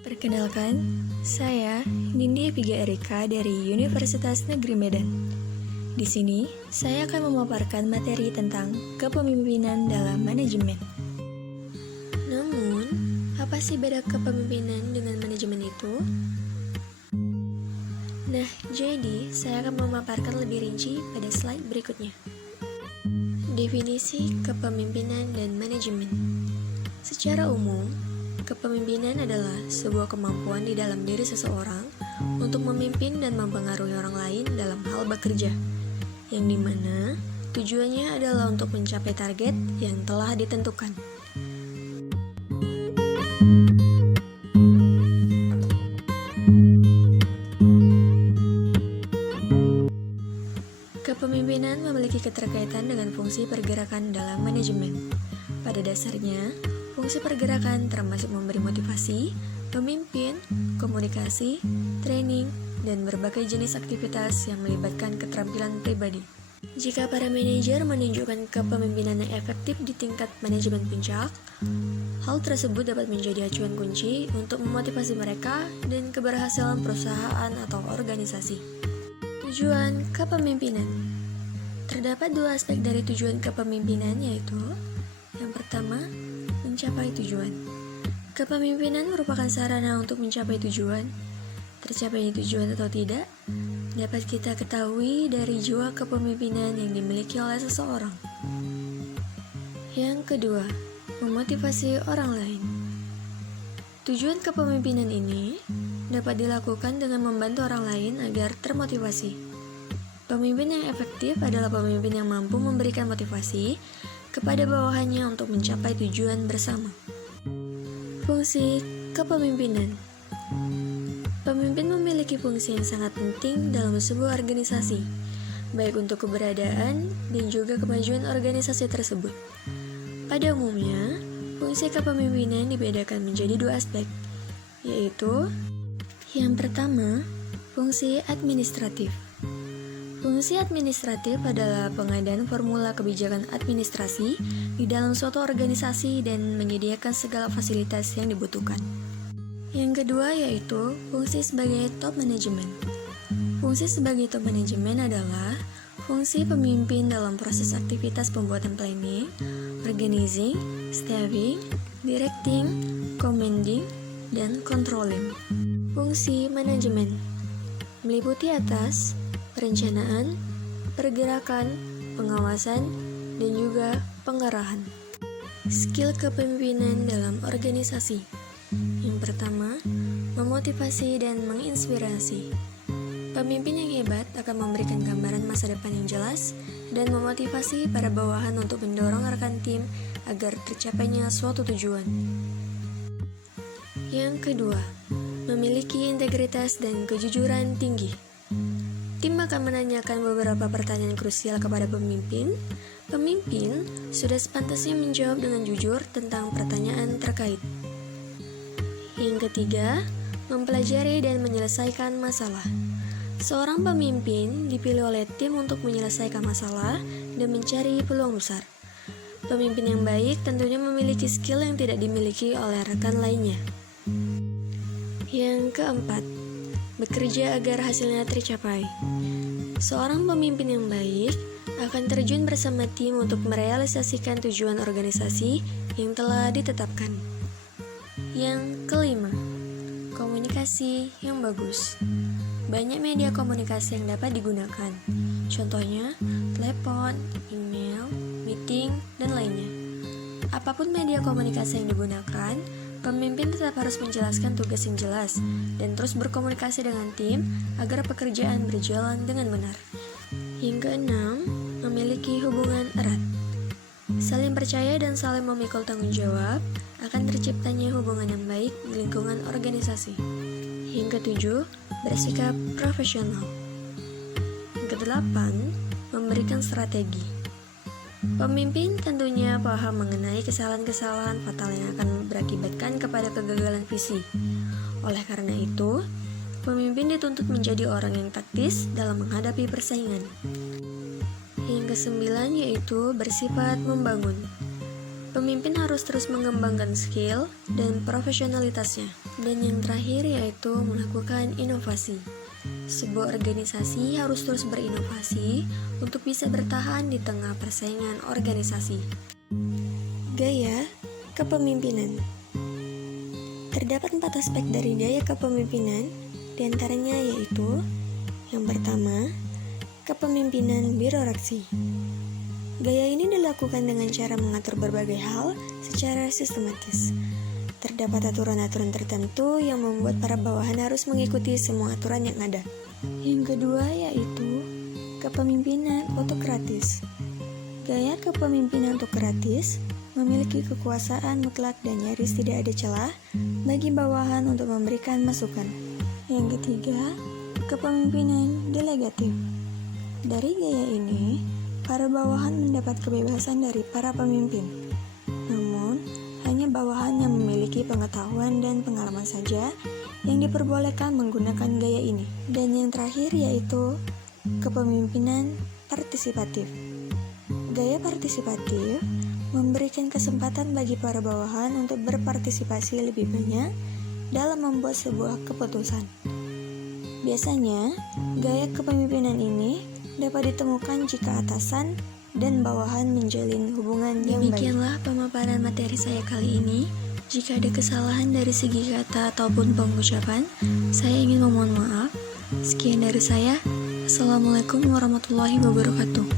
Perkenalkan, saya Nindi Epiga Erika dari Universitas Negeri Medan. Di sini, saya akan memaparkan materi tentang kepemimpinan dalam manajemen. Namun, apa sih beda kepemimpinan dengan manajemen itu? Nah, jadi saya akan memaparkan lebih rinci pada slide berikutnya. Definisi kepemimpinan dan manajemen. Secara umum, kepemimpinan adalah sebuah kemampuan di dalam diri seseorang untuk memimpin dan mempengaruhi orang lain dalam hal bekerja, yang dimana tujuannya adalah untuk mencapai target yang telah ditentukan. Kepemimpinan memiliki keterkaitan dengan fungsi pergerakan dalam manajemen. Pada dasarnya, fungsi pergerakan termasuk memberi motivasi, memimpin, komunikasi, training, dan berbagai jenis aktivitas yang melibatkan keterampilan pribadi. Jika para manajer menunjukkan kepemimpinan yang efektif di tingkat manajemen puncak, hal tersebut dapat menjadi acuan kunci untuk memotivasi mereka dan keberhasilan perusahaan atau organisasi. Tujuan kepemimpinan. Terdapat dua aspek dari tujuan kepemimpinan, yaitu yang pertama, mencapai tujuan. Kepemimpinan merupakan sarana untuk mencapai tujuan. Tercapainya tujuan atau tidak dapat kita ketahui dari jiwa kepemimpinan yang dimiliki oleh seseorang. Yang kedua, memotivasi orang lain. Tujuan kepemimpinan ini dapat dilakukan dengan membantu orang lain agar termotivasi. Pemimpin yang efektif adalah pemimpin yang mampu memberikan motivasi kepada bawahannya untuk mencapai tujuan bersama. Fungsi kepemimpinan. Pemimpin memiliki fungsi yang sangat penting dalam sebuah organisasi, baik untuk keberadaan dan juga kemajuan organisasi tersebut. Pada umumnya, fungsi kepemimpinan dibedakan menjadi dua aspek, yaitu yang pertama, fungsi administratif. Fungsi administratif adalah pengadaan formula kebijakan administrasi di dalam suatu organisasi dan menyediakan segala fasilitas yang dibutuhkan. Yang kedua yaitu fungsi sebagai top management. Fungsi sebagai top management adalah fungsi pemimpin dalam proses aktivitas pembuatan planning, organizing, staffing, directing, commanding, dan controlling. Fungsi manajemen meliputi atas perencanaan, pergerakan, pengawasan, dan juga pengarahan. Skill kepemimpinan dalam organisasi. Yang pertama, memotivasi dan menginspirasi. Pemimpin yang hebat akan memberikan gambaran masa depan yang jelas dan memotivasi para bawahan untuk mendorong rekan tim agar tercapainya suatu tujuan. Yang kedua, memiliki integritas dan kejujuran tinggi. Tim akan menanyakan beberapa pertanyaan krusial kepada pemimpin. Pemimpin sudah sepantasnya menjawab dengan jujur tentang pertanyaan terkait. Yang ketiga, mempelajari dan menyelesaikan masalah. Seorang pemimpin dipilih oleh tim untuk menyelesaikan masalah dan mencari peluang besar. Pemimpin yang baik tentunya memiliki skill yang tidak dimiliki oleh rekan lainnya. Yang keempat, bekerja agar hasilnya tercapai. Seorang pemimpin yang baik akan terjun bersama tim untuk merealisasikan tujuan organisasi yang telah ditetapkan. Yang kelima, komunikasi yang bagus. Banyak media komunikasi yang dapat digunakan, contohnya telepon, email, meeting, dan lainnya. Apapun media komunikasi yang digunakan, pemimpin tetap harus menjelaskan tugas yang jelas dan terus berkomunikasi dengan tim agar pekerjaan berjalan dengan benar. Yang keenam, memiliki hubungan erat. Saling percaya dan saling memikul tanggung jawab akan terciptanya hubungan yang baik di lingkungan organisasi. Yang ketujuh, bersikap profesional. Yang kedelapan, memberikan strategi. Pemimpin tentunya paham mengenai kesalahan-kesalahan fatal yang akan berakibatkan kepada kegagalan visi. Oleh karena itu, pemimpin dituntut menjadi orang yang taktis dalam menghadapi persaingan. Yang kesembilan yaitu bersifat membangun. Pemimpin harus terus mengembangkan skill dan profesionalitasnya. Dan yang terakhir yaitu melakukan inovasi. Sebuah organisasi harus terus berinovasi untuk bisa bertahan di tengah persaingan organisasi. Gaya kepemimpinan. Terdapat 4 aspek dari gaya kepemimpinan, diantaranya yaitu: yang pertama, kepemimpinan birokrasi. Gaya ini dilakukan dengan cara mengatur berbagai hal secara sistematis. Terdapat aturan-aturan tertentu yang membuat para bawahan harus mengikuti semua aturan yang ada. Yang kedua yaitu kepemimpinan autokratis. Gaya kepemimpinan autokratis memiliki kekuasaan mutlak dan nyaris tidak ada celah bagi bawahan untuk memberikan masukan. Yang ketiga, kepemimpinan delegatif. Dari gaya ini, para bawahan mendapat kebebasan dari para pemimpin. Namun, hanya bawahan yang memiliki pengetahuan dan pengalaman saja yang diperbolehkan menggunakan gaya ini. Dan yang terakhir yaitu kepemimpinan partisipatif. Gaya partisipatif memberikan kesempatan bagi para bawahan untuk berpartisipasi lebih banyak dalam membuat sebuah keputusan. Biasanya, gaya kepemimpinan ini dapat ditemukan jika atasan dan bawahan menjalin hubungan yang baik. Demikianlah pemaparan materi saya kali ini. Jika ada kesalahan dari segi kata ataupun pengucapan, saya ingin memohon maaf. Sekian dari saya. Assalamualaikum warahmatullahi wabarakatuh.